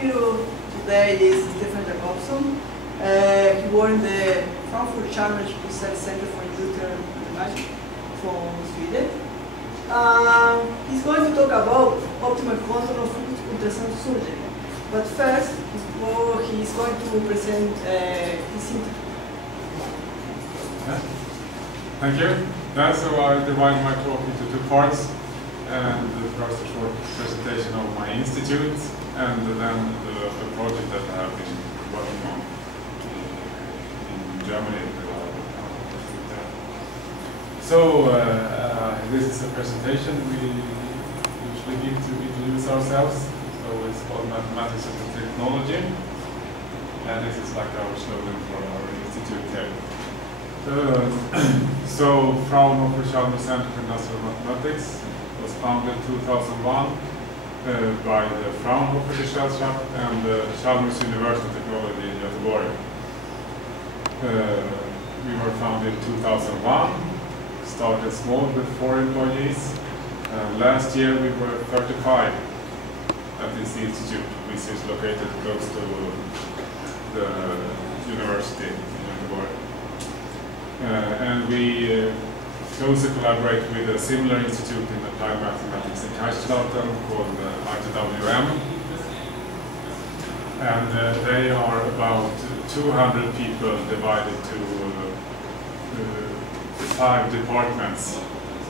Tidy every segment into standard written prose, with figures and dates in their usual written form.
speaking you today is Stefan Jakobsson. He won the Fraunhofer-Chalmers Research Center for Nuclear Magic from Sweden. He's going to talk about optimal control of ultrasound surgery. But first, he's going to present his interview. Thank you. So I divide my talk into two parts. And first a short presentation of my institute, and then the project that I have been working on in Germany. So this is a presentation we usually give to introduce ourselves. So it's called Mathematics and Technology, and this is like our slogan for our institute here. So Fraunhofer-Chalmers Center for Industrial Mathematics was founded in 2001 by the Fraunhofer-Chalmers and the Chalmers University of Technology in Göteborg. We were founded in 2001, started small with 4 employees. Last year we were 35 at this institute, which is located close to the university in Göteborg. And we closely collaborate with a similar institute in applied mathematics in Kaiserslautern called ITWM. And they are about 200 people divided to 5 departments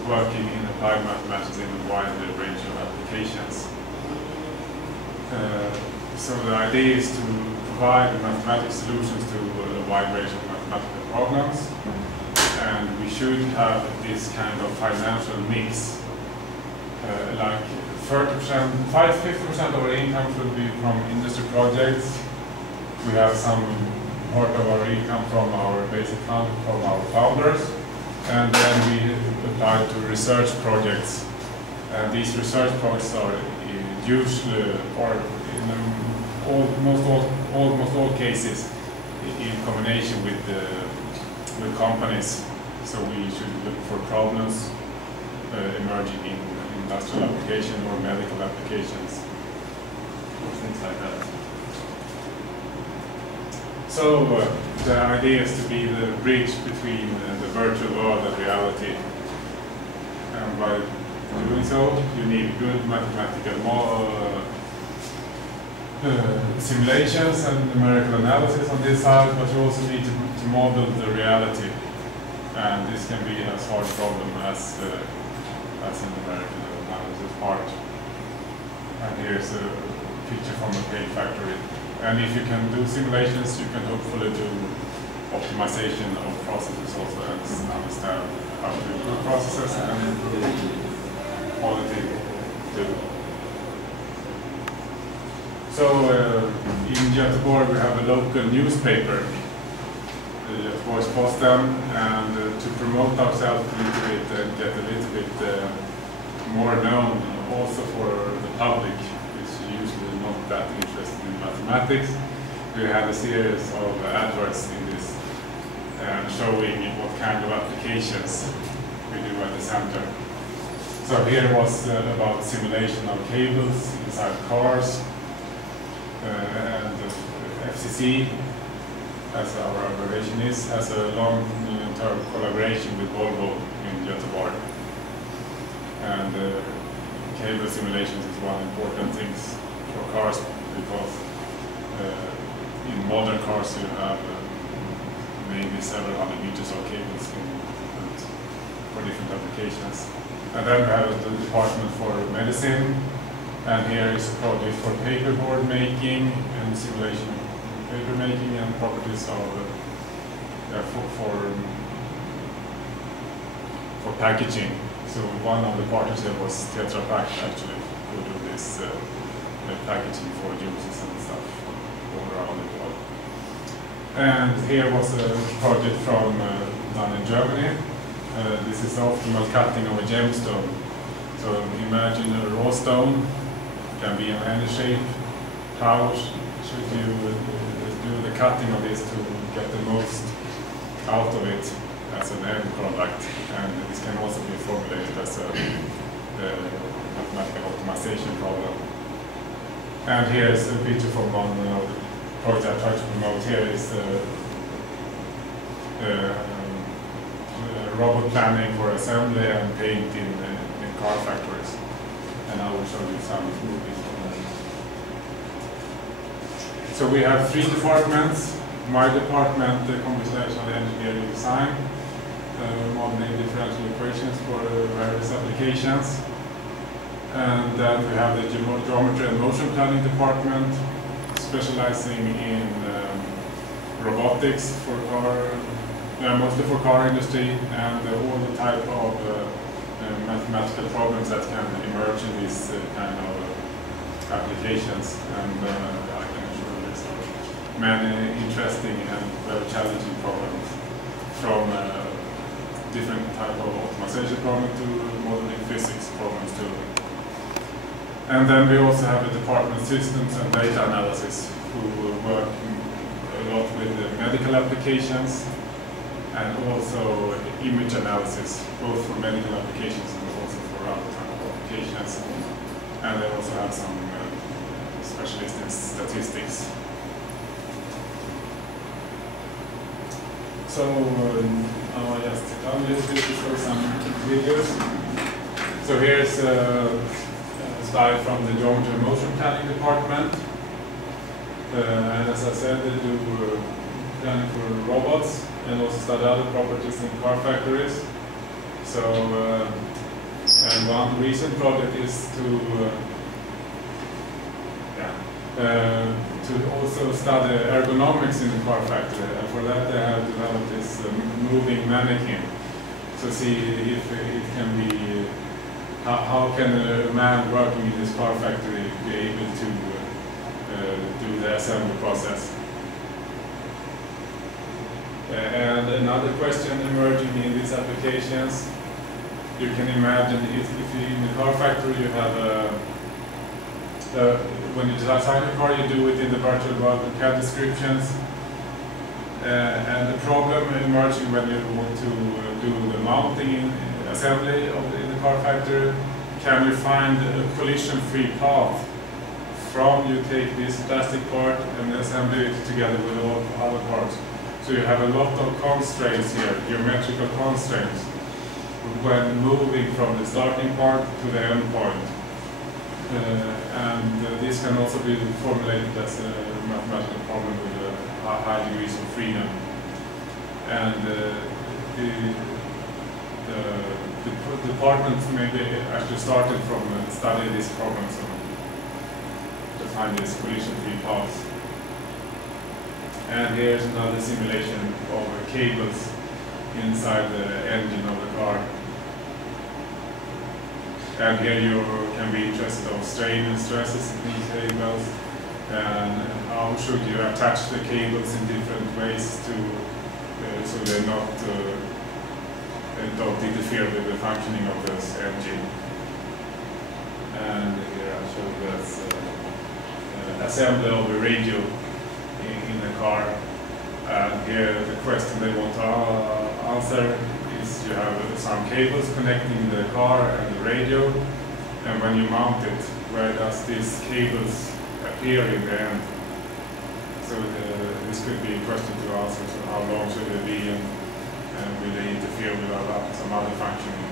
working in applied mathematics in a wide range of applications. So the idea is to provide mathematical solutions to a wide range of mathematical problems. And we should have this kind of financial mix, like 50% of our income should be from industry projects. We have some part of our income from our basic fund, from our founders, and then we apply to research projects. And these research projects are usually, or in almost all cases, in combination with companies. So we should look for problems emerging in industrial application or medical applications, or things like that. So the idea is to be the bridge between the virtual world and reality. And by doing so, you need good mathematical simulations and numerical analysis on this side, but you also need to model the reality. And this can be as hard problem as in the numerical analysis part. And here's a picture from a cake factory. And if you can do simulations, you can hopefully do optimization of processes also and understand how to improve processes and improve quality too. So in Göteborg we have a local newspaper, the Göteborgs-Posten, and to promote ourselves a little bit and get a little bit more known also for the public, which is usually not that interested in mathematics. We had a series of adverts in this showing what kind of applications we do at the center. So here was about simulation of cables inside cars, and FCC, as our abbreviation is, has a long-term collaboration with Volvo in Göteborg. And cable simulations is one important thing for cars, because in modern cars you have maybe several hundred meters of cables for different applications. And then we have the department for medicine, and here is a project for paperboard making and simulation of paper making and properties of for packaging. So one of the partners there was Tetra Pak, actually, who do this packaging for juices and stuff all around the world. And here was a project from done in Germany. This is optimal cutting of a gemstone. So imagine a raw stone, can be in any shape. How should you do the cutting of this to get the most out of it as an end product? And this can also be formulated as a mathematical optimization problem. And here's a picture from one project I tried to promote. Here is robot planning for assembly and paint in car factories. And I will show you some movies from that. So we have 3 departments. My department, the computational engineering design, modeling differential equations for various applications. And then we have the geometry and motion planning department, specializing in robotics for mostly for car industry, and all the type of mathematical problems that can emerge in these kind of applications. And I can assure you there's many interesting and very challenging problems, from different type of optimization problems to modeling physics problems too. And then we also have a department systems and data analysis, who work a lot with the medical applications and also image analysis, both for medical applications and also for other type of applications. And they also have some specialists in statistics. So I'll just sit down a little bit to show some videos. So here's a slide from the geometry and motion planning department. And as I said, they do planning for robots and also study other properties in car factories. So, and one recent project is to also study ergonomics in the car factory. And for that, they have developed this moving mannequin. So see if it can be, how can a man working in this car factory be able to do the assembly process. And another question emerging in these applications, you can imagine if you, in the car factory you have when you design a car, you do it in the virtual world with CAD descriptions. And the problem emerging when you want to do the mounting in assembly in the car factory, can you find a collision-free path from you take this plastic part and assemble it together with all other parts. So you have a lot of constraints here, geometrical constraints, when moving from the starting part to the end point. And this can also be formulated as a mathematical problem with high degrees of freedom. And the department maybe actually started from studying these problems to find these collision-free paths. And here's another simulation of cables inside the engine of the car. And here you can be interested in strain and stresses in these cables, and how should you attach the cables in different ways to so they don't interfere with the functioning of this engine. And here I show you this assembly of a radio in the car. And here the question they want to answer is, you have some cables connecting the car and the radio, and when you mount it, where does these cables appear in the end? So this could be a question to answer. So how long should they be, and will they interfere with some other functioning?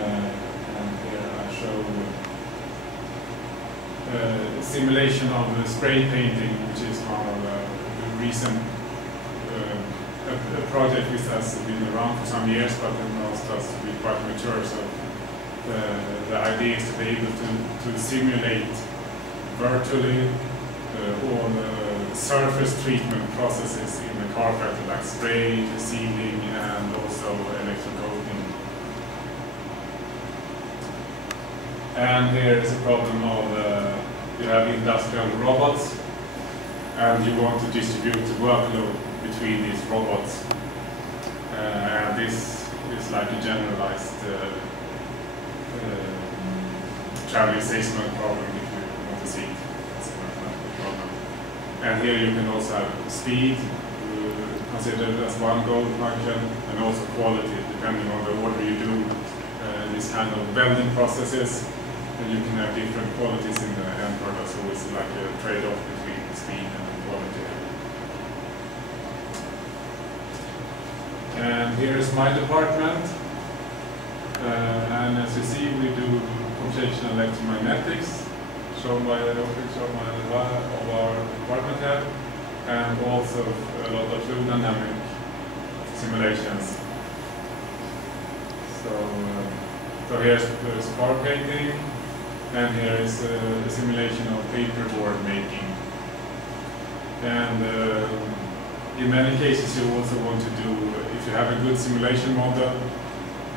And here I show a simulation of spray painting, which is one of the recent a project which has been around for some years, but it now starts to be quite mature. So the idea is to be able to simulate virtually all the surface treatment processes in the car factory, like spray, sealing, and also electrocoating. And here is a problem of you have industrial robots, and you want to distribute the workload between these robots. And this is like a generalized travel salesman problem, if you want to see it. That's a mathematical problem. And here you can also have speed, considered as one goal function, and also quality, depending on the order you do these kind of welding processes. you can have different qualities in the end product, so it's like a trade-off between speed and quality. And here's my department. And as you see, we do computational electromagnetics, shown by the of our department head, and also a lot of fluid dynamic simulations. So here's car painting, and here is a simulation of paperboard making. And in many cases, you also want to do, if you have a good simulation model,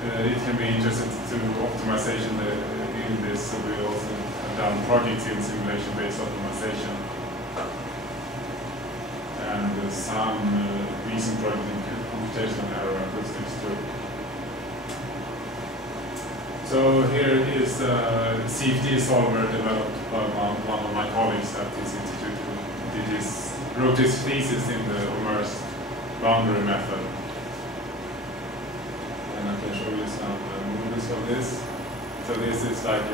it can be interesting to do optimization in this. So we also have done projects in simulation-based optimization, and some recent projects in computational aeroacoustics too. So here is a CFD solver developed by one of my colleagues at this institute who wrote his thesis in the immersed boundary method. And I can show you some movies of this. So this is like a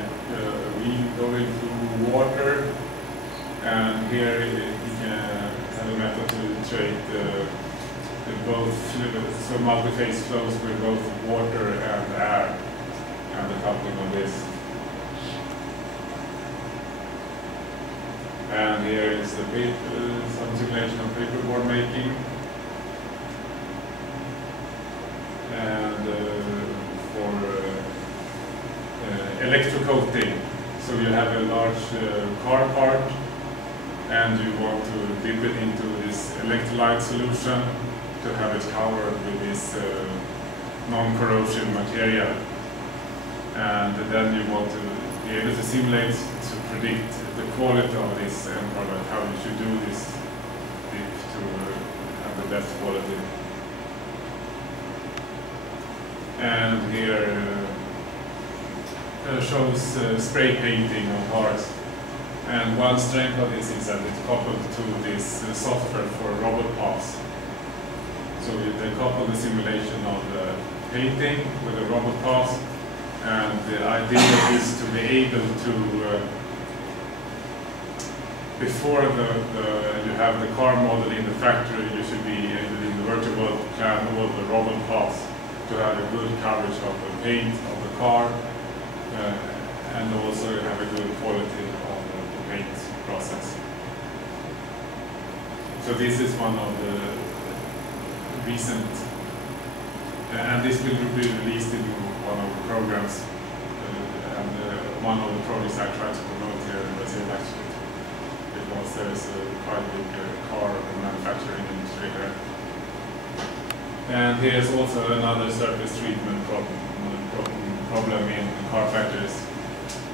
wheel going through water, and here you can have a method to treat both, so multi-phase flows with both water and air, and the coupling of this. And here is the some simulation of paperboard making. And for electrocoating, so you have a large car part, and you want to dip it into this electrolyte solution to have it covered with this non-corrosion material. And then you want to be able to simulate to predict the quality of this end product, how you should do this to have the best quality. And here shows spray painting of cars. And one strength of this is that it's coupled to this software for robot paths. So they couple the simulation of the painting with the robot paths. And the idea is to be able to, before you have the car model in the factory, you should be able in the vertical plan all the robot paths to have a good coverage of the paint of the car, and also have a good quality of the paint process. So this is one of the recent, and this will be released in one of the programs, and one of the projects I try to promote here in Brazil actually, because there is a quite big car manufacturing industry here. And here's also another surface treatment problem in car factories.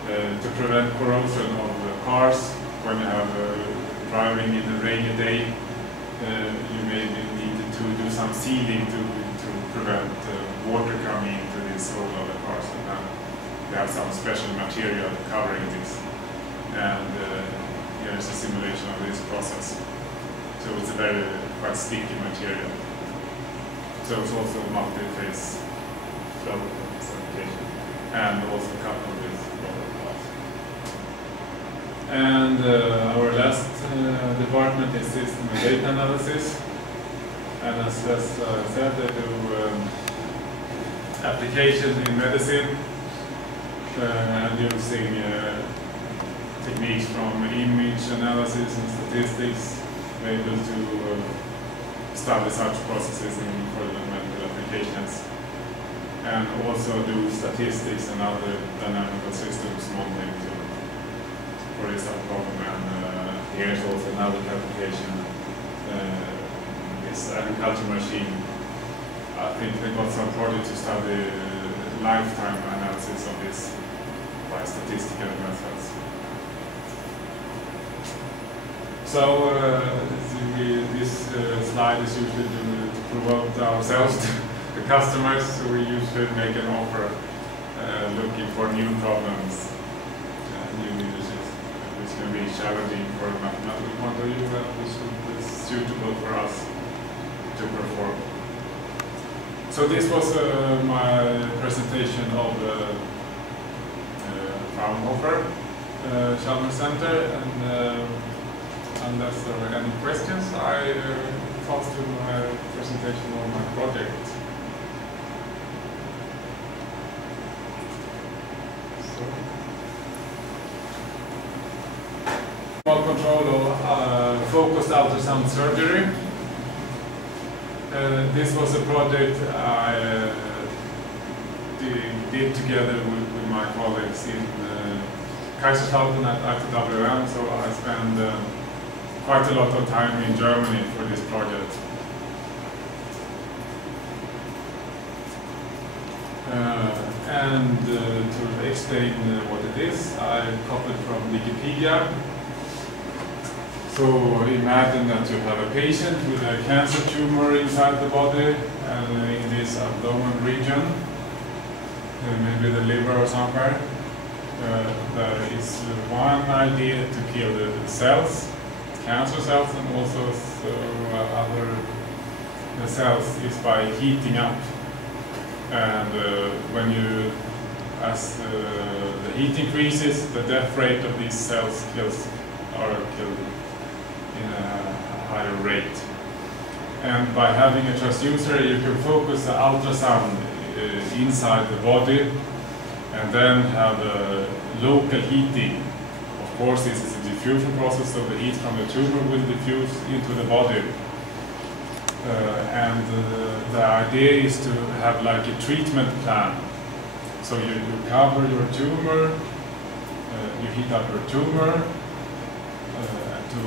To prevent corrosion of cars, when you have driving in a rainy day, you may need to do some sealing to prevent water coming into this hole of the cars. And then you have some special material covering this. And here is a simulation of this process. So it's a very quite sticky material. So it's also multi-phase flow application, and also coupled with robot paths. And our last department is system and data analysis. And as I said, they do applications in medicine, and using techniques from image analysis and statistics, able to study such processes in medical applications, and also do statistics and other dynamical systems modeling for this problem. And here's also another application. This agriculture machine. I think they got some project to study lifetime analysis of this by statistical methods. So this slide is usually to promote ourselves to the customers. So we usually make an offer looking for new problems, new leadership, which can be challenging for a mathematical point of view, but which is suitable for us to perform. So this was my presentation of Fraunhofer-Chalmers Center, and unless there are any questions, I pass to my presentation on my project. Small control of focused ultrasound surgery. This was a project I did together with my colleagues in Kaiserslautern at ITWM, so I spent quite a lot of time in Germany for this project. And to explain what it is, I copied from Wikipedia. So imagine that you have a patient with a cancer tumor inside the body, and in this abdomen region, maybe the liver or somewhere. There is one idea to kill the cells, cancer cells, and also other cells is by heating up. And as the heat increases, the death rate of these cells are killed in a higher rate. And by having a transducer, you can focus the ultrasound inside the body, and then have a local heating. Of course, this is a diffusion process, so the heat from the tumor will diffuse into the body. The idea is to have like a treatment plan. So you cover your tumor, you heat up your tumor to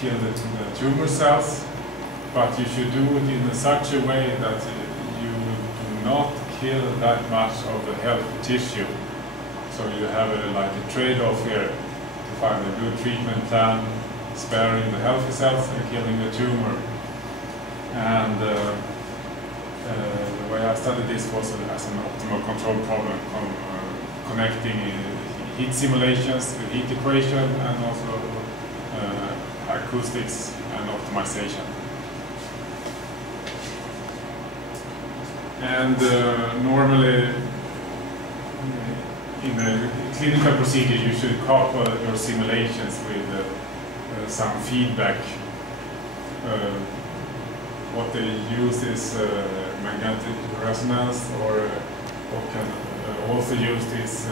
kill the tumor cells, but you should do it in such a way that you do not kill that much of the healthy tissue. So you have like a trade-off here to find a good treatment plan, sparing the healthy cells and killing the tumor. And the way I studied this was as an optimal control problem, connecting heat simulations with heat equation and also acoustics and optimization. And normally in the clinical procedure you should couple your simulations with some feedback. What they use is magnetic resonance, or what can also use this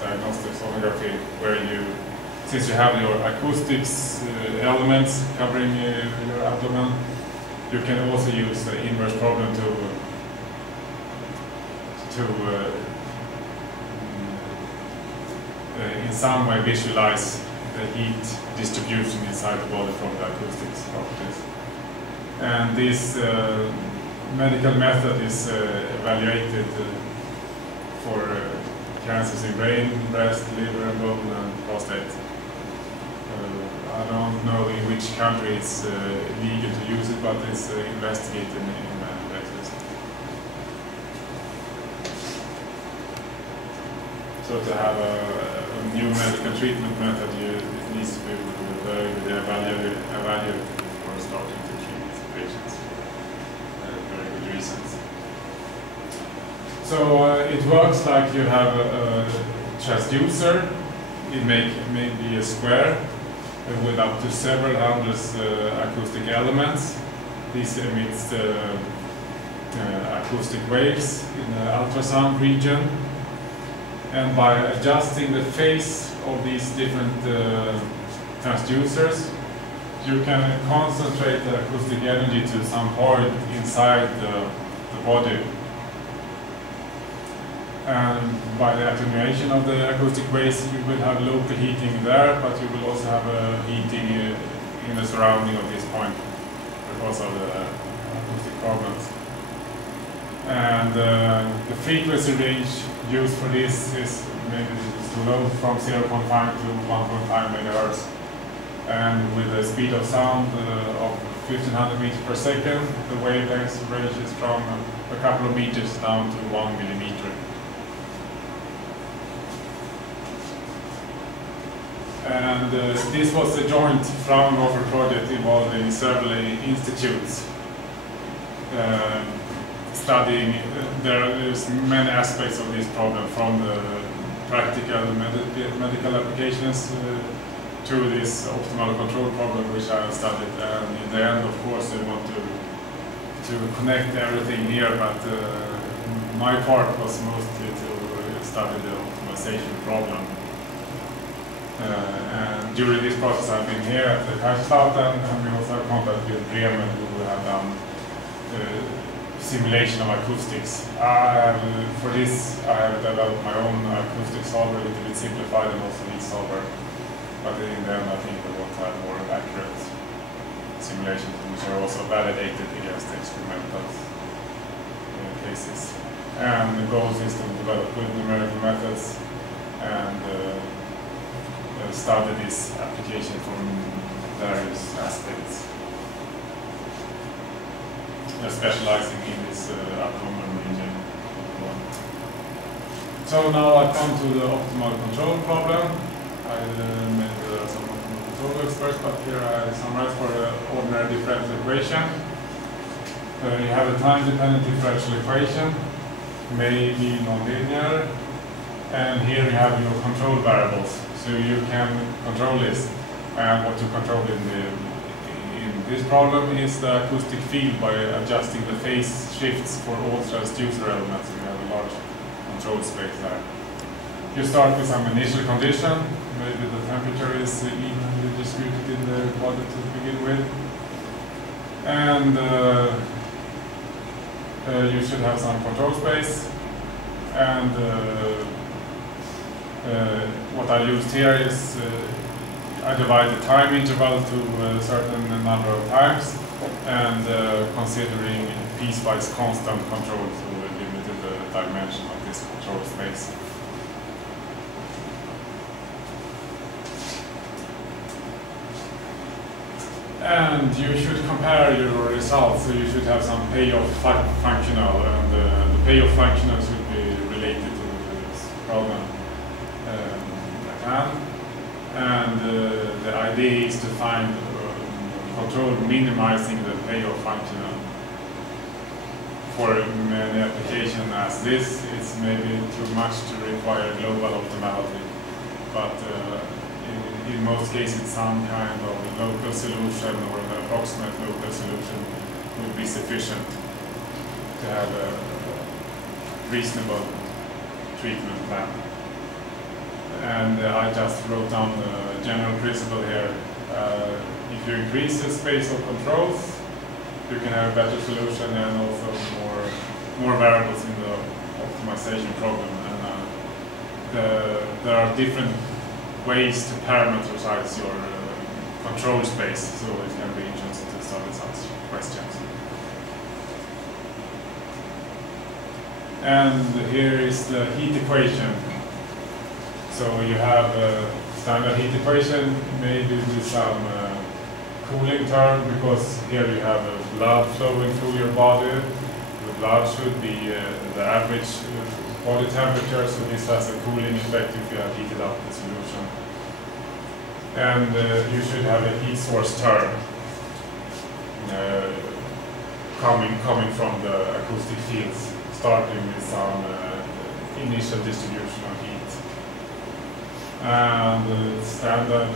diagnostic sonography, where since you have your acoustics elements covering your abdomen, you can also use the inverse problem to in some way visualize the heat distribution inside the body from the acoustics properties. And this medical method is evaluated for cancers in brain, breast, liver, and bone, and prostate. I don't know in which country it's legal to use it, but it's investigated in many places. So to have a new medical treatment method, it needs to be evaluated before starting to treat patients. Very good reasons. So it works like you have a transducer. It may be a square with up to several hundreds acoustic elements. This emits acoustic waves in the ultrasound region. And by adjusting the phase of these different transducers, you can concentrate the acoustic energy to some point inside the body. And by the attenuation of the acoustic waves, you will have local heating there, but you will also have a heating in the surrounding of this point because of the acoustic problems. And the frequency range used for this is maybe too low, from 0.5 to 1.5 megahertz. And with the speed of sound of 1500 meters per second, the wavelength ranges from a couple of meters down to 1 millimeter. And this was a joint Fraunhofer project involving several institutes studying. There is many aspects of this problem, from the practical medical applications to this optimal control problem which I studied. And in the end, of course, I want to connect everything here, but my part was mostly to study the optimization problem. And during this process I've been here at the Konferencista, and we also have contact with Bremen, who have done simulation of acoustics. For this I have developed my own acoustic solver, a little bit simplified, and also lead solver. But in the end I think we want to have more accurate simulations, which are also validated against experimental cases. And the goal is to develop good numerical methods and study this application from various aspects, specializing in this abdominal region. So now I come to the optimal control problem. I made some optimal control experts, but here I summarize for the ordinary differential equation. You have a time-dependent differential equation, maybe nonlinear, and here you have your control variables. So you can control this, and what to control in this problem is the acoustic field by adjusting the phase shifts for all transducer elements. You have a large control space there. You start with some initial condition. Maybe the temperature is evenly distributed in the body to begin with, and you should have some control space. And what I used here is I divide the time interval to a certain number of times, and considering piecewise constant control to a limited dimension of this control space. And you should compare your results, so you should have some payoff functional, and the payoff functional should be related to this problem at hand. And the idea is to find control minimizing the payoff functional. For many applications as this, it's maybe too much to require global optimality, but in most cases some kind of local solution or an approximate local solution would be sufficient to have a reasonable treatment plan. And I just wrote down the general principle here. If you increase the space of controls, you can have a better solution and also more variables in the optimization problem. And there are different ways to parameterize your control space, so it can be interesting to study such questions. And here is the heat equation. So you have a standard heat equation, maybe with some cooling term, because here you have blood flowing through your body. The blood should be the average body temperature, so this has a cooling effect if you have heated up the solution. And you should have a heat source term coming from the acoustic fields, starting with some initial distribution of heat. And standard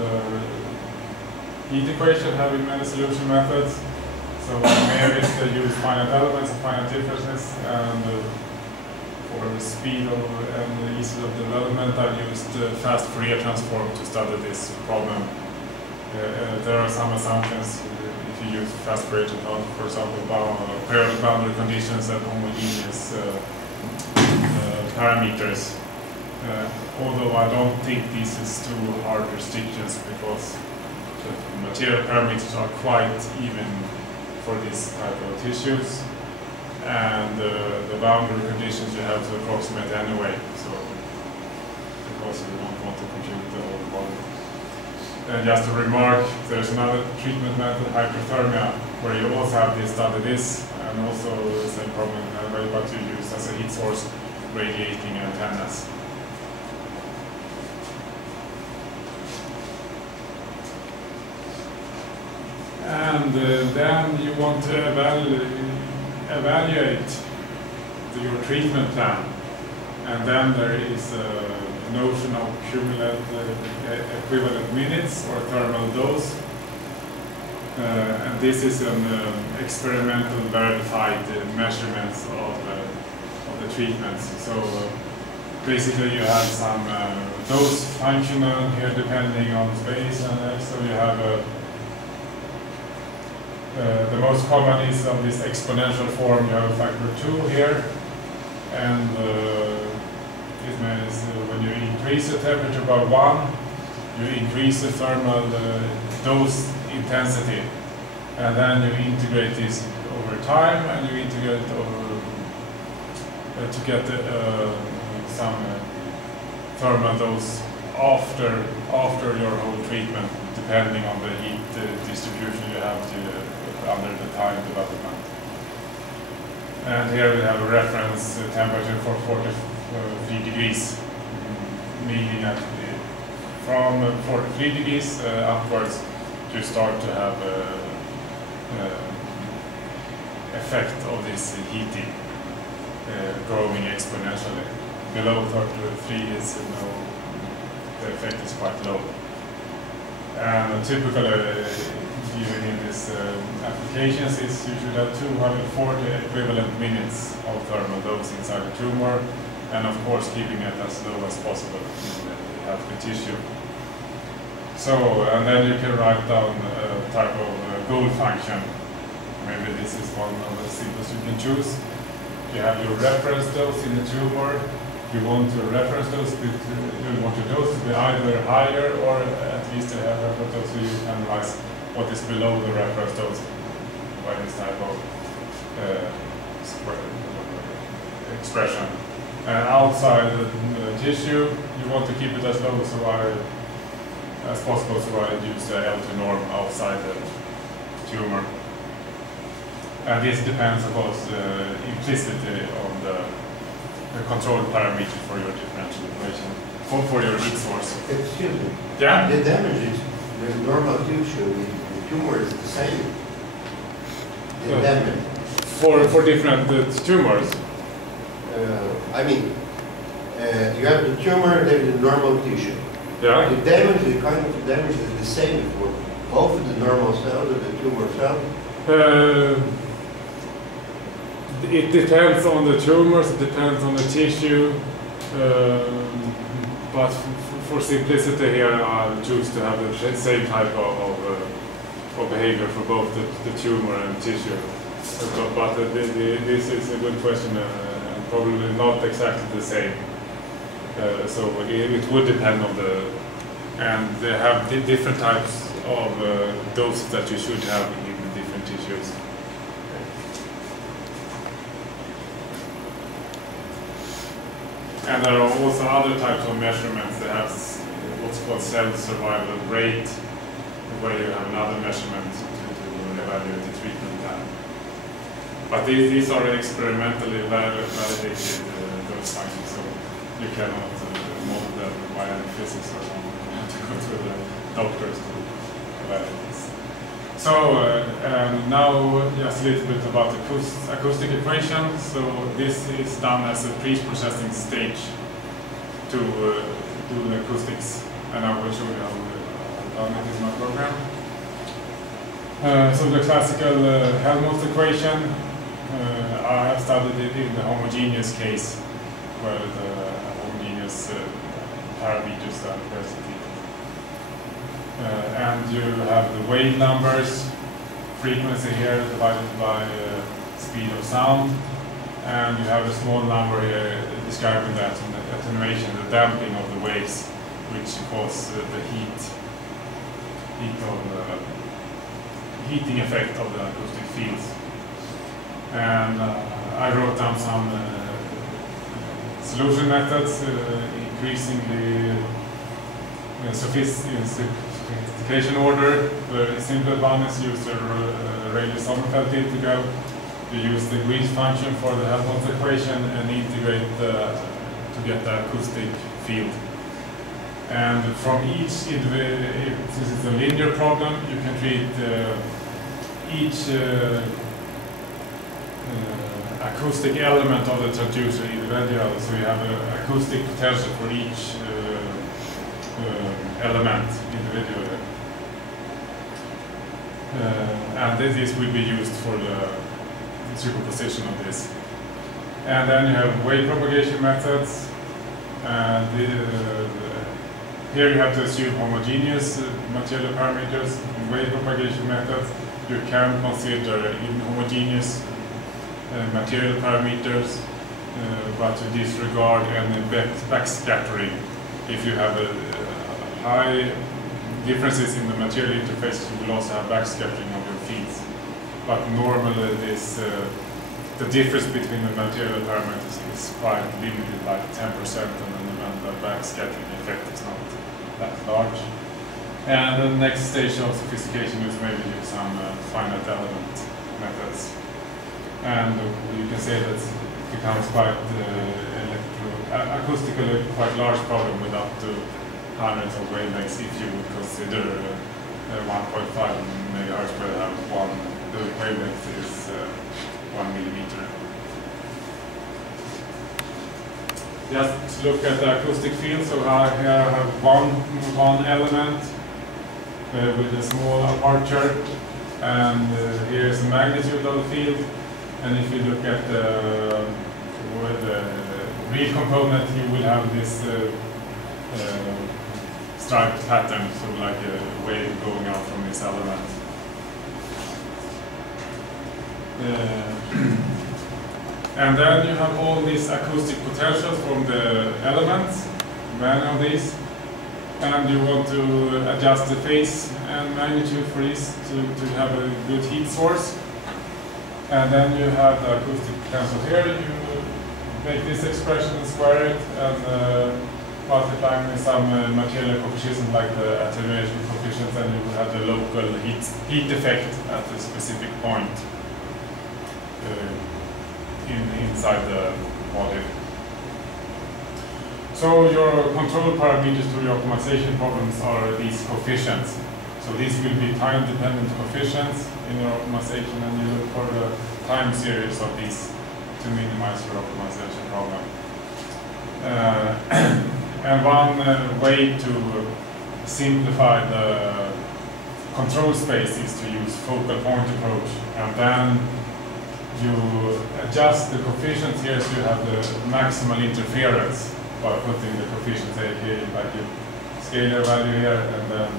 heat equation having many solution methods. So here is to use finite elements and finite differences, and for the speed and ease of development, I used fast Fourier transform to study this problem. There are some assumptions if you use fast Fourier transform, for example, periodic boundary conditions and homogeneous parameters. Although I don't think this is too hard restrictions, because the material parameters are quite even for this type of tissues, and the boundary conditions you have to approximate anyway, so because you don't want to compute the whole body. And just a remark, there's another treatment method, hyperthermia, where you also have to study this, and also the same problem, but you use as a heat source radiating antennas. And then you want to evaluate your treatment plan. And then there is notion of cumulative equivalent minutes or thermal dose. And this is an experimental verified measurements of the treatments. So basically you have some dose functional here depending on space, and so you have the most common is of this exponential form. You have a factor 2 here, and it means when you increase the temperature by 1, you increase the thermal dose intensity, and then you integrate this over time, and you integrate over to get some thermal dose after your whole treatment, depending on the heat distribution you have under the time development. And here we have a reference temperature for 43 degrees, meaning that from 43 degrees upwards you start to have effect of this heating growing exponentially. Below 33 is the effect is quite low. And typically, even in these applications, is you should have 240 equivalent minutes of thermal dose inside the tumor, and of course keeping it as low as possible in the healthy tissue. So, and then you can write down a type of goal function. Maybe this is one of the simplest you can choose. You have your reference dose in the tumor. You want your reference dose to be either higher or at least a reference dose, so you analyze what is below the reference dose by this type of expression. And outside the tissue, you want to keep it as low as possible, so I use the L2 norm outside the tumor. And this depends, of course, implicitly on the control parameter for your differential equation, for your heat source. Excuse me. Yeah? The damage is the normal tissue, the tumor is the same. The damage. For different tumors? I mean, you have the tumor, there is the normal tissue. Yeah. The damage, the kind of damage is the same for both the normal cells and the tumor cells. It depends on the tumors, it depends on the tissue, but for simplicity here I'll choose to have the same type of behavior for both the tumor and tissue. But this is a good question, and probably not exactly the same. So it would depend on and they have different types of doses that you should have in different tissues. And there are also other types of measurements. They have what's called cell survival rate, where you have another measurement to evaluate the treatment plan. But these are experimentally validated dose functions, so you cannot model them by any physics or something. You have to go to the doctors to evaluate this. So now just a little bit about the acoustic equation. So this is done as a pre-processing stage to do the acoustics, and I will show you how done it in my program. So the classical Helmholtz equation, I have studied it in the homogeneous case, where the homogeneous parameters are present. And you have the wave numbers, frequency here divided by speed of sound, and you have a small number here describing that in the attenuation, the damping of the waves, which cause the heating effect of the acoustic fields. And I wrote down some solution methods, increasingly sophistication order. The simple one is use the Rayleigh-Sommerfeld integral. You use the Green's function for the Helmholtz equation and integrate to get the acoustic field. And from each, since it's a linear problem, you can treat each acoustic element of the transducer individual, so you have an acoustic potential for each element individually. And this will be used for the superposition of this. And then you have wave propagation methods, and here you have to assume homogeneous material parameters. In wave propagation methods, you can consider inhomogeneous material parameters, but to disregard any backscattering. If you have a high differences in the material interfaces, you will also have backscattering of your fields. But normally the difference between the material parameters is quite limited, like 10%, and then the backscattering effect is not that large. And the next stage of sophistication is maybe use some finite element methods. And you can say that it becomes quite acoustically quite large problem with up to hundreds of wavelengths if you would consider 1.5 megahertz per have the wavelength is 1 millimeter. Just look at the acoustic field. So here I have one element with a small aperture, and here is the magnitude of the field. And if you look at the real component, you will have this striped pattern, so like a wave going out from this element. And then you have all these acoustic potentials from the elements, many of these, and you want to adjust the phase and magnitude for this to have a good heat source. And then you have the acoustic potential here. You make this expression and square it, and multiply with some material coefficient like the attenuation coefficient, and you will have the local heat effect at a specific point inside the body. So your control parameters to your optimization problems are these coefficients. So these will be time-dependent coefficients in your optimization, and you look for the time series of these to minimize your optimization problem. And one way to simplify the control space is to use focal point approach, and then you adjust the coefficients here so you have the maximal interference by putting the coefficients here, like a scalar value here, and then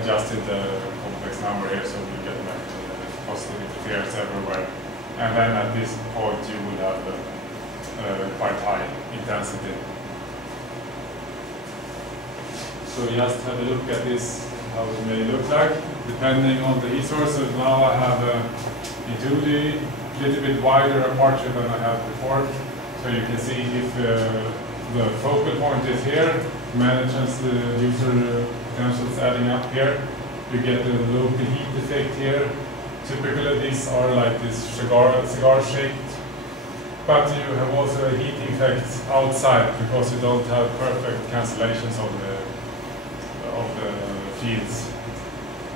adjusted the complex number here, so you get back to the positive interference everywhere. And then at this point you will have quite high intensity. So just have a look at this, how it may look like, depending on the heat source. So now I have a little bit wider aperture than I had before. So you can see if the focal point is here, many transducer potentials adding up here, you get a local heat effect here. Typically these are like this cigar shaped, but you have also a heat effect outside because you don't have perfect cancellations of the fields.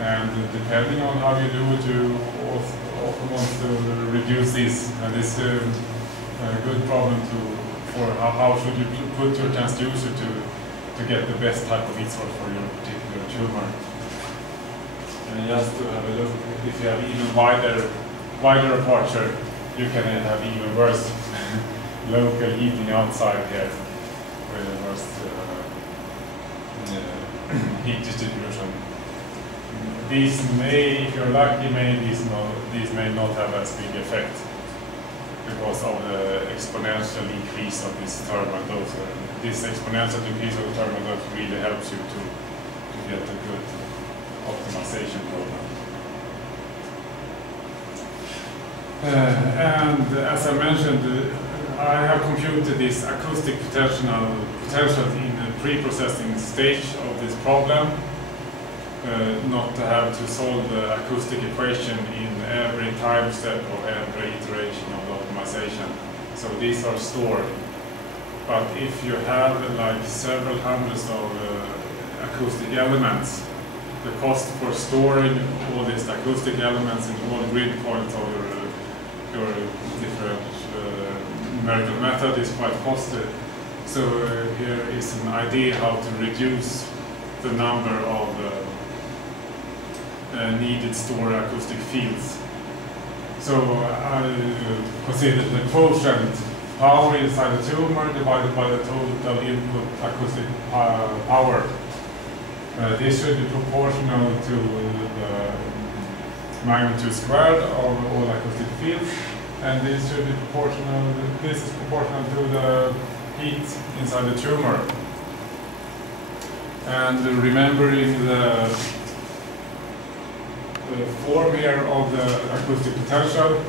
And depending on how you do it, you often want to reduce this, and this is a good problem for how should you put your transducer to get the best type of heat source for your particular tumor. And just to have a look, if you have even wider aperture, you can have even worse local heating outside here, with the worst heat distribution. These may, if you're lucky, these may not have as big effect because of the exponential increase of this thermal dose. This exponential increase of the thermal dose really helps you to get a good optimization problem. And as I mentioned, I have computed this acoustic potential in the pre-processing stage of this problem, not to have to solve the acoustic equation in every time step or every iteration of the optimization. So these are stored. But if you have like several hundreds of acoustic elements, the cost for storing all these acoustic elements in all grid points of your your different numerical method is quite costly. So here is an idea how to reduce the number of needed store acoustic fields. So I consider the quotient power inside the tumor divided by the total input acoustic power. This should be proportional to the magnitude squared of all acoustic fields, and this should be proportional. This is proportional to the heat inside the tumor. And remembering the form here of the acoustic potential,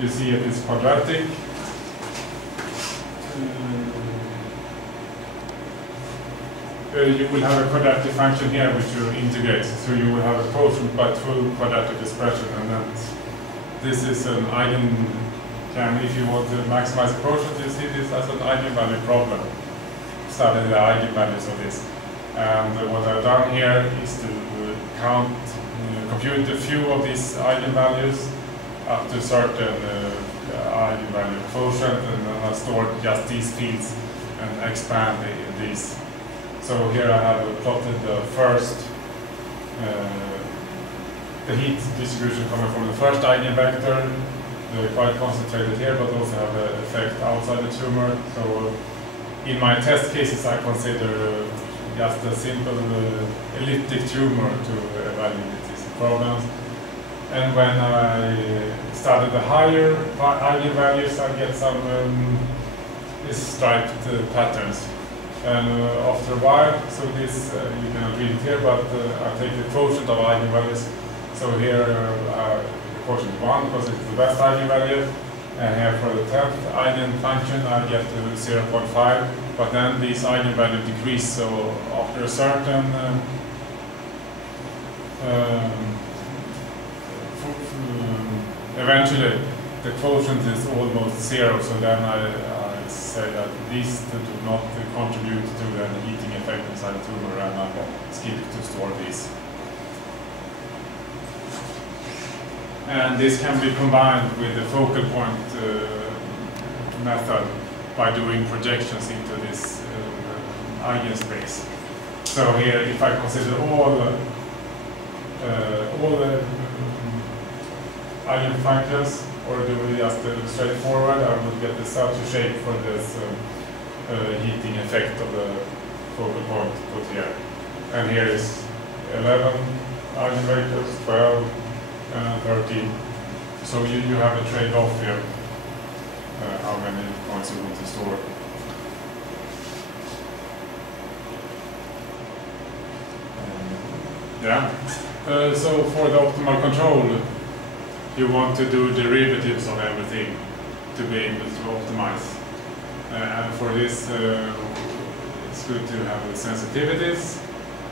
you see it is quadratic. You will have a quadratic function here which you integrate, so you will have a quotient by full quadratic expression, and then this is an if you want to maximize the quotient, you see this as an eigenvalue problem. Study the eigenvalues of this. And what I've done here is to compute a few of these eigenvalues up to certain eigenvalue quotient, and then I stored just these fields and expand these. So here I have plotted the first, the heat distribution coming from the first eigenvector, quite concentrated here, but also have an effect outside the tumor. So in my test cases, I consider just a simple elliptic tumor to evaluate these problems. And when I study the higher eigenvalues, I get some striped patterns. And after a while, so this you can read it here, but I take the quotient of eigenvalues. So here quotient 1 because it's the best eigenvalue, and here for the 10th eigenfunction I get to 0.5, but then these eigenvalues decrease, so after a certain eventually the quotient is almost 0, so then I say that these do not contribute to the heating effect inside the tumor, and I skip to store these. And this can be combined with the focal point method by doing projections into this eigenspace. So here, if I consider all the eigenfunctions, or do we just straightforward, I will get the statue shape for this heating effect of the focal point put here. And here is 11 eigenvectors, 12, 13. So you have a trade-off here, how many points you want to store. So for the optimal control, you want to do derivatives of everything to be able to optimize. And for this, it's good to have the sensitivities,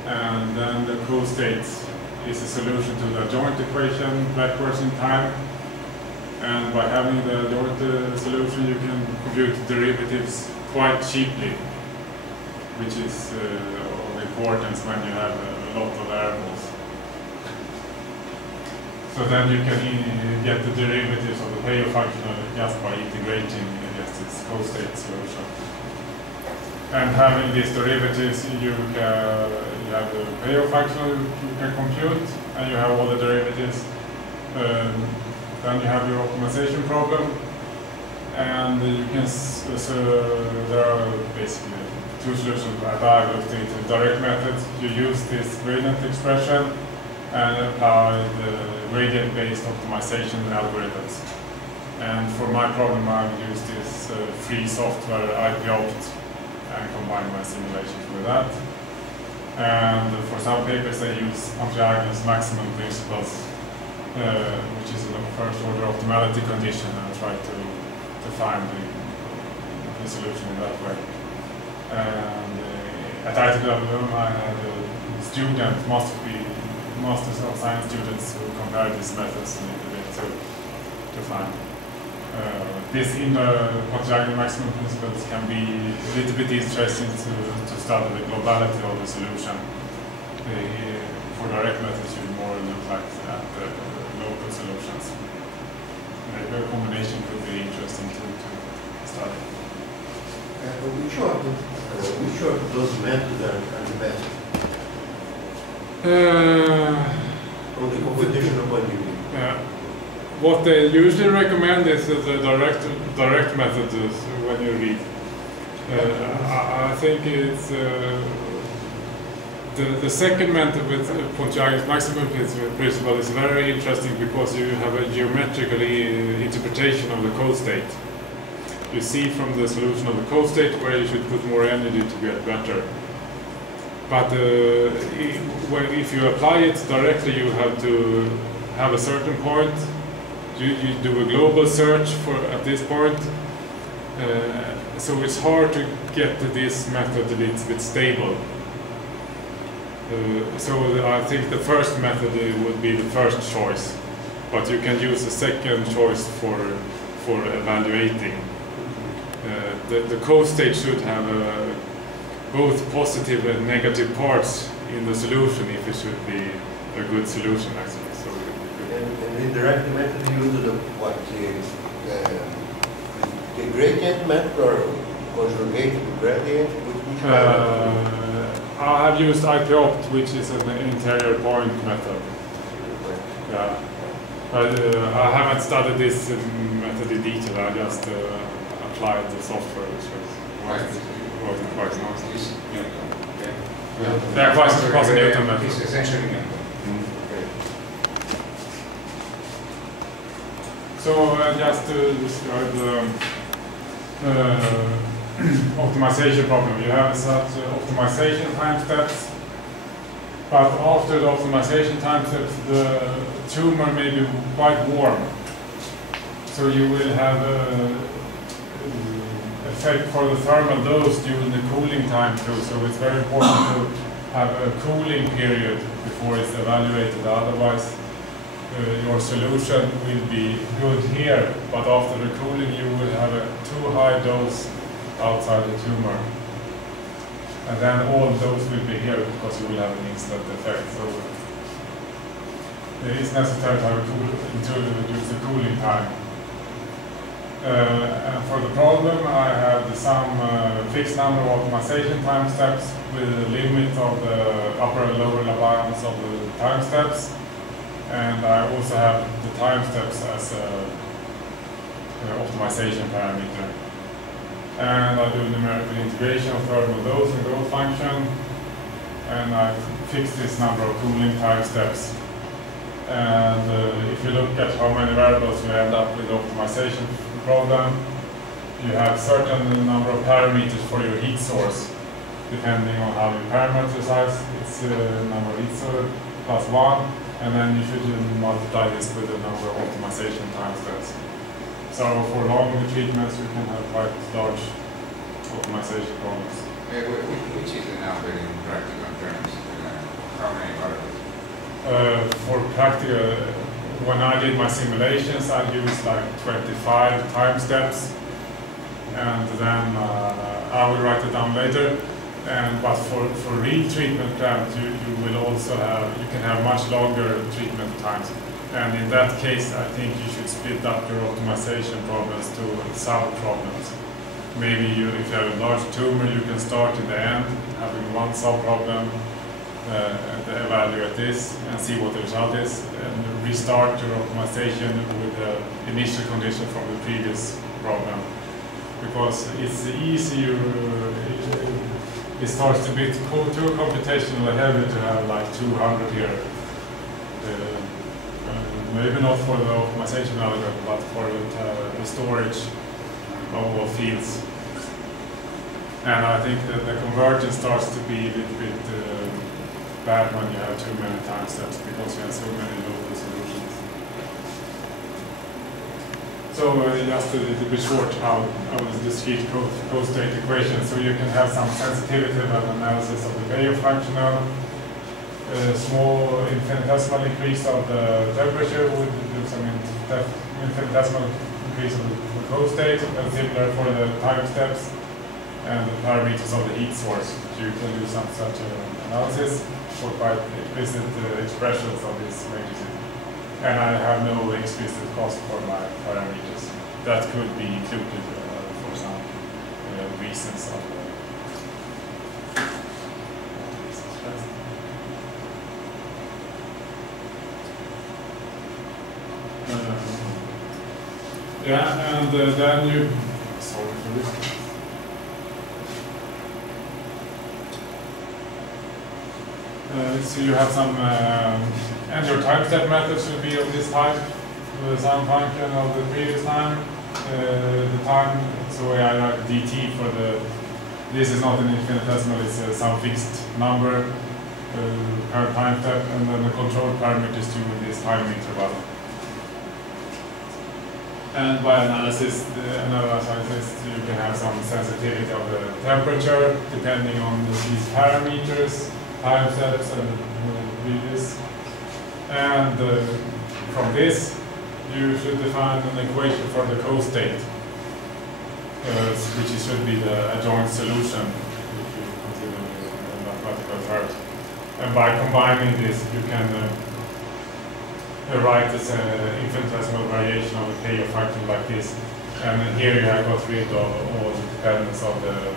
and then the co-states is a solution to the joint equation backwards in time. And by having the joint solution, you can compute derivatives quite cheaply, which is of importance when you have a lot of variables. So then you can get the derivatives of the payoff function just by integrating against this co-state solution. And having these derivatives, you have the payoff function you can compute, and you have all the derivatives. Then you have your optimization problem, and you can. There are basically two solutions that I looked into. Direct methods, you use this gradient expression and apply the gradient-based optimization algorithms. And for my problem, I've used this free software IPOpt and combine my simulations with that. And for some papers, they use Pontriagin's maximum principles, which is a first-order optimality condition, and try to find the solution in that way. And at ITWM, I had a student, Masters of Science students, who compared these methods a little bit to find. This in the Pontriagin maximum principles can be a little bit interesting to study the globality of the solution. For direct methods, you more look like at the local solutions. maybe a combination could be interesting to study. Which of those methods are the best? From the computational point of view. What they usually recommend is the direct method when you read. I think it's the second method with Pontryagin maximum principle is very interesting because you have a geometrical interpretation of the code state. You see from the solution of the code state where you should put more energy to get better. But if you apply it directly, you have to have a certain point. You do a global search at this point. So it's hard to get this method a little bit stable. So I think the first method would be the first choice, but you can use a second choice for evaluating. The code state should have both positive and negative parts in the solution if it should be a good solution, actually. So, and in direct method, you use the gradient method or conjugated gradient? I have used IPOpt, which is an interior point method. Yeah. But I haven't studied this method in detail. I just applied the software, which was quite nice. Yeah, quite Newton method. It's essentially So just to describe the optimization problem. You have such optimization time steps, but after the optimization time steps, the tumor may be quite warm. So you will have an effect for the thermal dose during the cooling time too. So it's very important to have a cooling period before it's evaluated. Otherwise, your solution will be good here, but after the cooling you will have a too high dose outside the tumor. And then all those will be here because you will have an instant effect. So it is necessary to have to reduce the cooling time. And for the problem, I had some fixed number of optimization time steps with a limit of the upper and lower bounds of the time steps. And I also have the time steps as an optimization parameter. And I do numerical integration of thermal dose and growth function. And I fix this number of cooling time steps. And if you look at how many variables you end up with the optimization problem, you have certain number of parameters for your heat source, depending on how you parameterize. It's number of heat source plus 1. And then you should multiply this with the number of optimization time steps. So for longer treatments, you can have quite large optimization problems. Which is the number in practical terms? How many variables? For practical, when I did my simulations, I used like 25 time steps, and then I will write it down later. But for real treatment plans, you will also have, you can have much longer treatment times. And in that case, I think you should split up your optimization problems to sub-problems. Maybe if you have a large tumor, you can start in the end, having one sub-problem, and evaluate this and see what the result is, and restart your optimization with the initial condition from the previous problem. Because it's easier, it starts to be too computationally heavy to have like 200 here. Maybe not for the optimization algorithm, but for the storage of all fields. And I think that the convergence starts to be a little bit bad when you have too many time steps because you have so many local solutions. So just a little bit short how was discrete code state equation. So you can have some sensitivity analysis of the Bayes functional, small infinitesimal increase of the temperature would do some infinitesimal increase of the code state, and similar for the time steps and the parameters of the heat source. So you can do some such analysis for quite explicit expressions of these matrices. and I have no explicit cost for my parameters. That could be included for some reasons of yeah, and then you, sorry for this. So you have some, and your time step method should be of this type, the sum function of the previous time, the time, so I write dt for the, this is not an infinitesimal, it's some fixed number per time step, and then the control parameters to this time interval. And by analysis, you can have some sensitivity of the temperature depending on these parameters, time steps, and previous. And from this, you should define an equation for the co-state, which should be the adjoint solution, if you consider in mathematical terms. And by combining this, you can write this infinitesimal variation of the k of function like this. And here you have got rid of all the dependence of the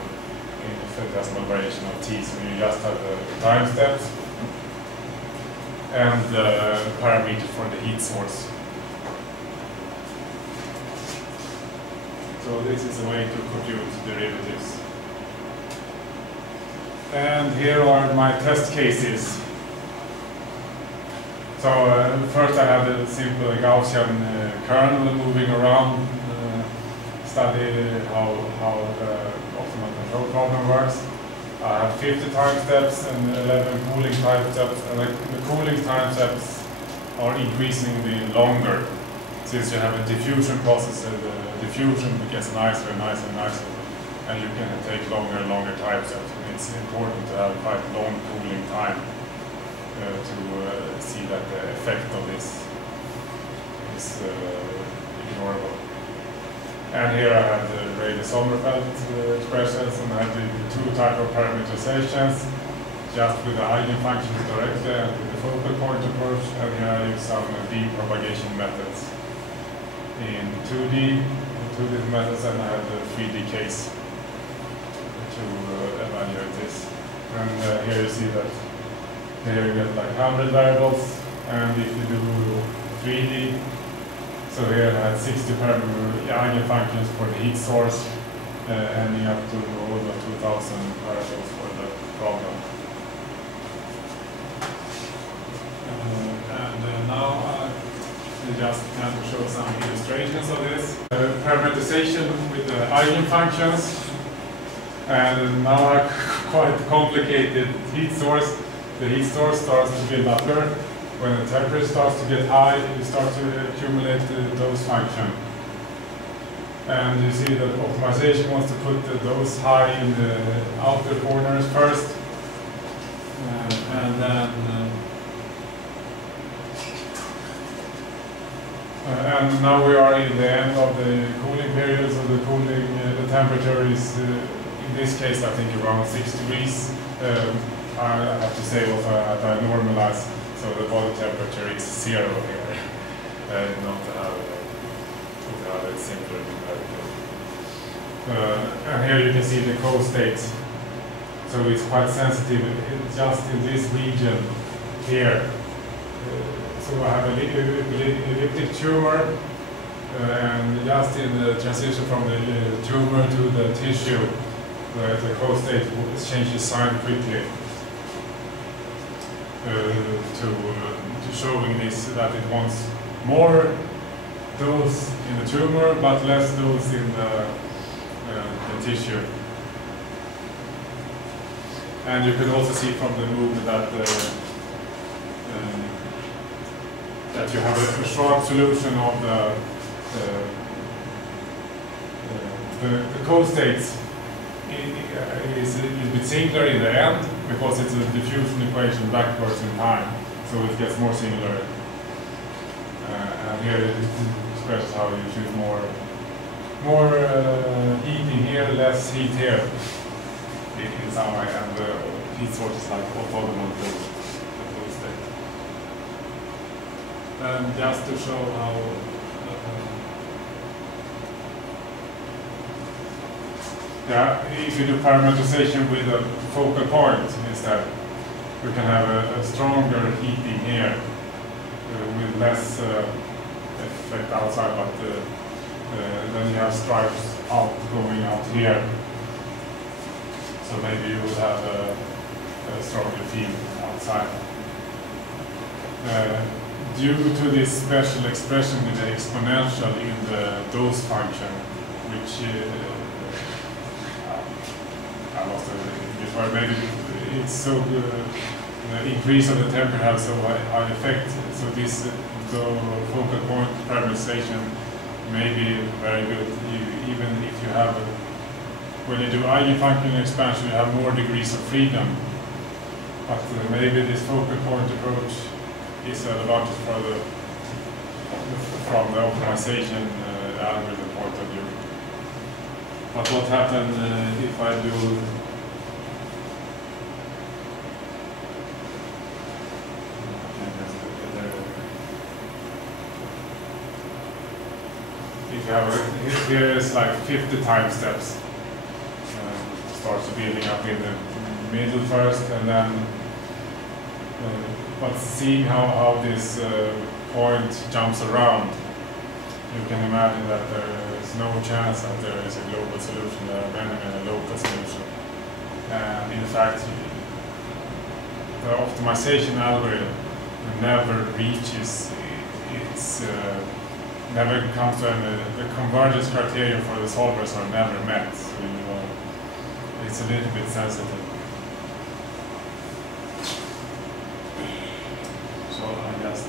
infinitesimal variation of t, so you just have the time steps and the parameter for the heat source. So this is a way to compute derivatives. And here are my test cases. So first I have a simple Gaussian kernel moving around, study how the optimal control problem works. I have 50 time steps and 11 cooling time steps, and the cooling time steps are increasingly longer. Since you have a diffusion process, the diffusion gets nicer and nicer and nicer, and you can take longer and longer time steps. And it's important to have quite long cooling time to see that the effect of this is ignorable. And here I have the Rayleigh-Sommerfeld expressions, and I did two types of parameterizations, just with the eigenfunctions directly and with the focal point approach, and here I use some de-propagation methods in 2D methods, and I have the 3D case to evaluate this. And here you see that here you get like 100 variables, and if you do 3D, so here I had 60 eigenfunctions for the heat source, ending up to over 2,000 variables for the problem. And now I just kind of show some illustrations of this. Parameterization with the eigenfunctions, and now a quite complicated heat source. The heat source starts to build up here. When the temperature starts to get high, you start to accumulate those functions. And you see that optimization wants to put those high in the outer corners first. And then and now we are in the end of the cooling period, so the cooling, the temperature is, in this case, I think around 6 degrees. I have to say also that I normalize, so the body temperature is 0 here, not to have it simpler numerically. And here you can see the co-states. So it's quite sensitive, just in this region here. So I have a elliptic tumor, and just in the transition from the tumor to the tissue, the co-state changes sign quickly. To showing this that it wants more dose in the tumor but less dose in the tissue. And you can also see from the movement that that you have a short solution of the co-states is a bit simpler in the end, because it's a diffusion equation backwards in time, so it gets more similar. And here it expresses how you choose more heating here, less heat here in some way, and the heat source is like orthogonal to the co-state. And just to show how if you do parameterization with a focal point instead, we can have a stronger heating here with less effect outside, but then you have stripes going out here. So maybe you would have a stronger field outside. Due to this special expression with the exponential in the dose function, which I lost it before, maybe it's so the increase of the temperature has so high effect. So this the focal point parameterization may be very good, even if you have when you do eigenfunction expansion, you have more degrees of freedom. But maybe this focal point approach is an advantage from the optimization algorithm point of view. But what happens if I do if you have here is like 50 time steps. Starts building up in the middle first, and then but seeing how this point jumps around, you can imagine that there is no chance that there is a global solution. There are many local solutions, and in fact the optimization algorithm never reaches its never comes to the convergence criteria for the solvers are never met. So it's a little bit sensitive. So I just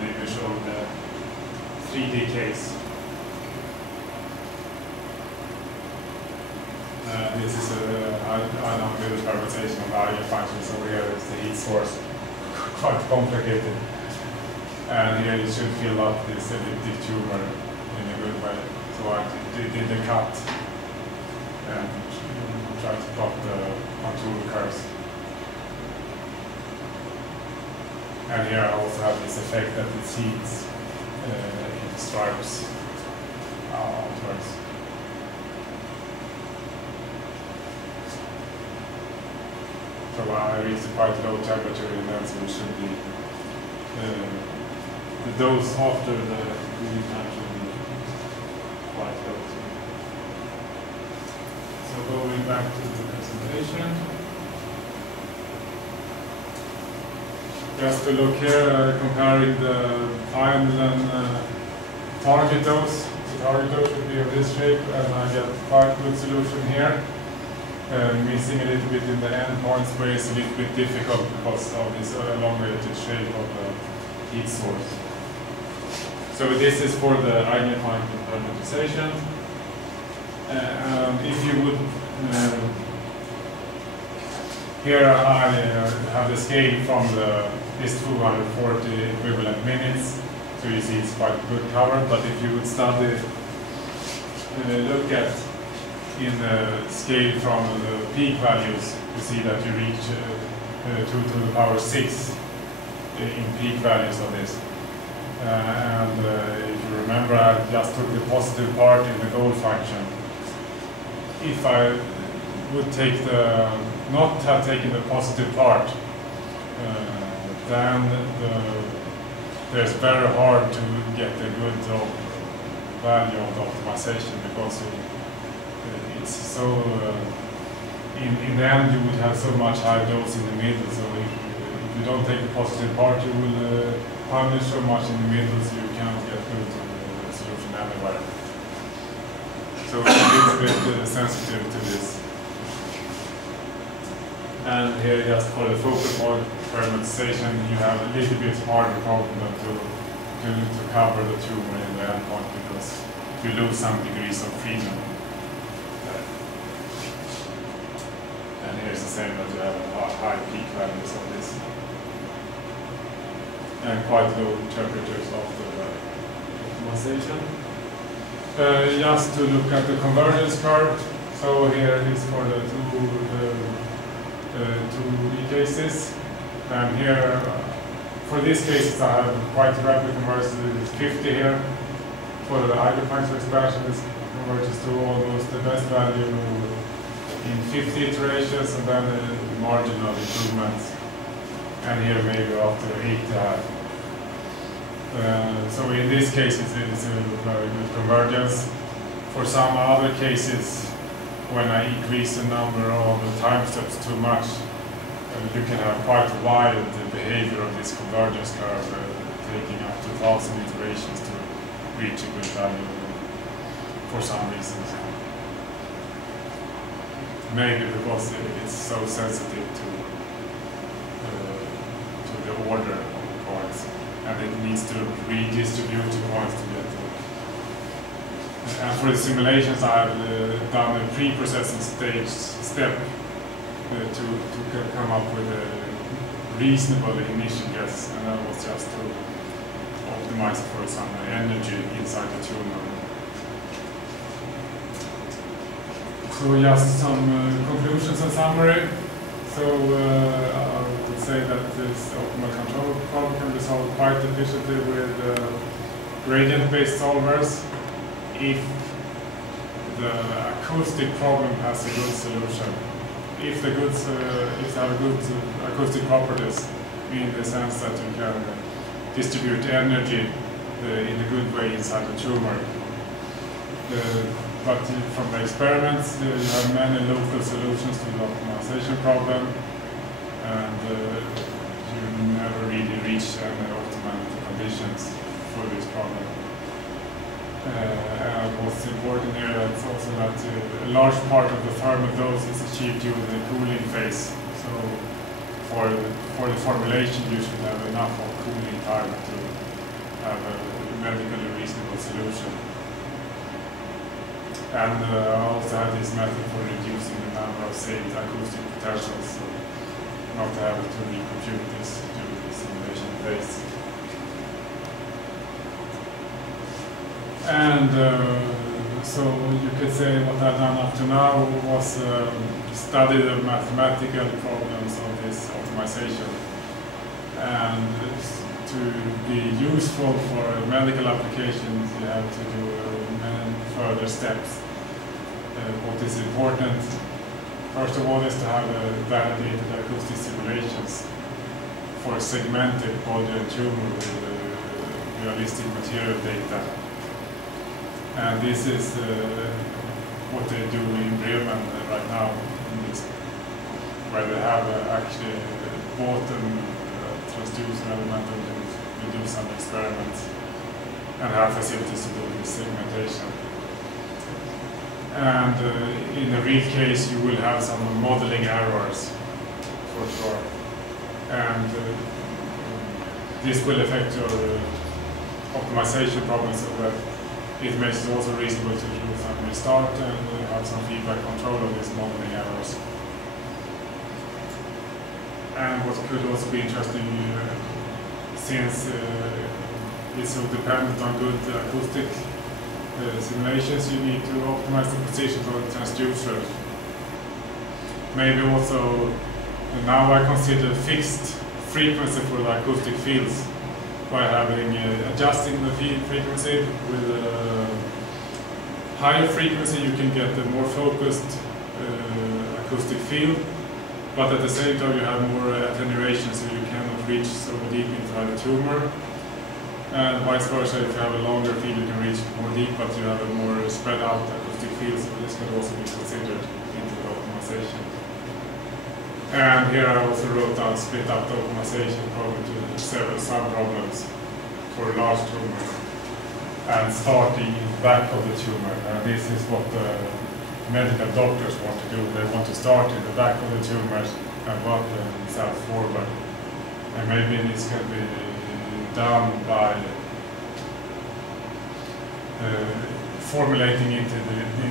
maybe show the 3D case. This is a unbounded parameterization of eigenfunctions. So here is the heat source, quite complicated. And here you should fill up this elliptic tumor in a good way. So I did the cut and try to plot the contour curves. And here I also have this effect that it heats in stripes outwards. So I reached a quite low temperature in that, so it should be the dose after the cooling time should be quite low. So going back to the presentation. Just to look here, comparing the final and target dose. The target dose would be of this shape, and I get quite good solution here. Missing a little bit in the endpoints where it's a little bit difficult because of this elongated shape of the heat source. So this is for the eigenfunction parameterization. If you would, here I have the scale from this 240 equivalent minutes, so you see it's quite good cover. But if you would study, look at in the scale from the peak values, you see that you reach 2 to the power 6 in peak values of this. And if you remember, I just took the positive part in the goal function. If I would take not have taken the positive part, then there's very hard to get a good value of the optimization, because it's so in the end you would have so much high dose in the middle. So if you don't take the positive part, you will punish so much in the middle, so you cannot get good solution anywhere. So it's a little bit sensitive to this. And here, just for the focal point parameterization, you have a little bit harder problem to cover the tumor in the endpoint, because you lose some degrees of freedom. And here's the same, that you have high peak values of this. And quite low temperatures after the optimization. Just to look at the convergence curve. So here it is for the two cases. And here for these cases, I have quite rapid conversion. It's 50 here. For the eigenfunction expansion, this converges to almost the best value in 50 iterations, and then the marginal improvements. And here maybe after 8. So in this case, it's a very good convergence. For some other cases, when I increase the number of time steps too much, you can have quite wild behavior of this convergence curve, taking up to 1,000 iterations to reach a good value for some reasons. Maybe because it's so sensitive to the order of the points, and it needs to redistribute the points to get to. And for the simulations, I've done a pre-processing step to come up with a reasonable initial guess, and that was just to optimize for some energy inside the tumor. So just some conclusions and summary. So I would say that this optimal control problem can be solved quite efficiently with gradient-based solvers if the acoustic problem has a good solution. If they have good acoustic properties, in the sense that you can distribute energy in a good way inside the tumor. But from the experiments, you have many local solutions to the optimization problem, and you never really reach any optimal conditions for this problem. What's important here is also that a large part of the thermal dose is achieved during the cooling phase. So for the formulation, you should have enough of cooling time to have a medically reasonable solution. And I also have this method for reducing the number of saved acoustic potentials, so not to have to recompute this during the simulation phase. And so you could say what I've done up to now was study the mathematical problems of this optimization. And to be useful for medical applications, you have to do many further steps. What is important, first of all, is to have validated acoustic simulations for segmented body and tumor with realistic material data. And this is what they do in Bremen right now, where they have actually bought a transducer element and do some experiments and have facilities to do this segmentation. And in the real case, you will have some modeling errors, for sure. And this will affect your optimization problems as well. It makes it also reasonable to do some restart and have some feedback control of these modeling errors. And what could also be interesting, since it's so dependent on good acoustic simulations, you need to optimize the position of the transducer. Maybe also, now I consider fixed frequency for the acoustic fields by having adjusting the frequency with a higher frequency. You can get a more focused acoustic field, but at the same time you have more attenuation, so you cannot reach so deep inside the tumor. And vice versa, if you have a longer field, you can reach more deep, but you have a more spread out acoustic field, so this can also be considered into the optimization. And here I also wrote down split up the optimization problem to several sub-problems for a large tumor, and starting in the back of the tumor. And this is what the medical doctors want to do. They want to start in the back of the tumors and work themselves forward. And maybe this can be done by formulating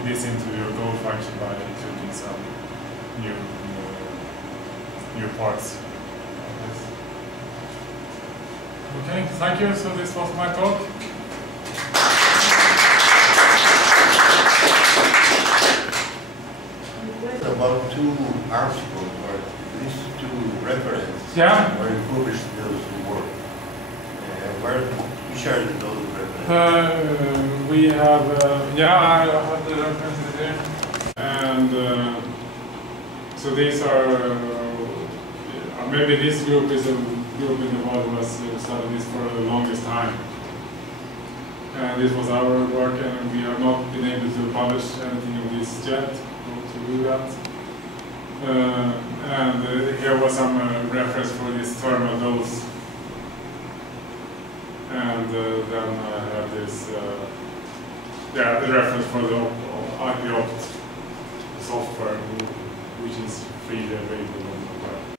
this into your goal function by including some new parts. Okay, thank you. So this was my talk. About two articles, or at least two references, Yeah. where you published those work. where you shared those references? We have, yeah, I have the references here. And so these are, maybe this group is a group in the world who has studied this for the longest time. And this was our work, and we have not been able to publish anything of this yet, to do that. And here was some reference for this thermal dose. And then I have this, yeah, the reference for the IP-opt software, which is freely available on the web.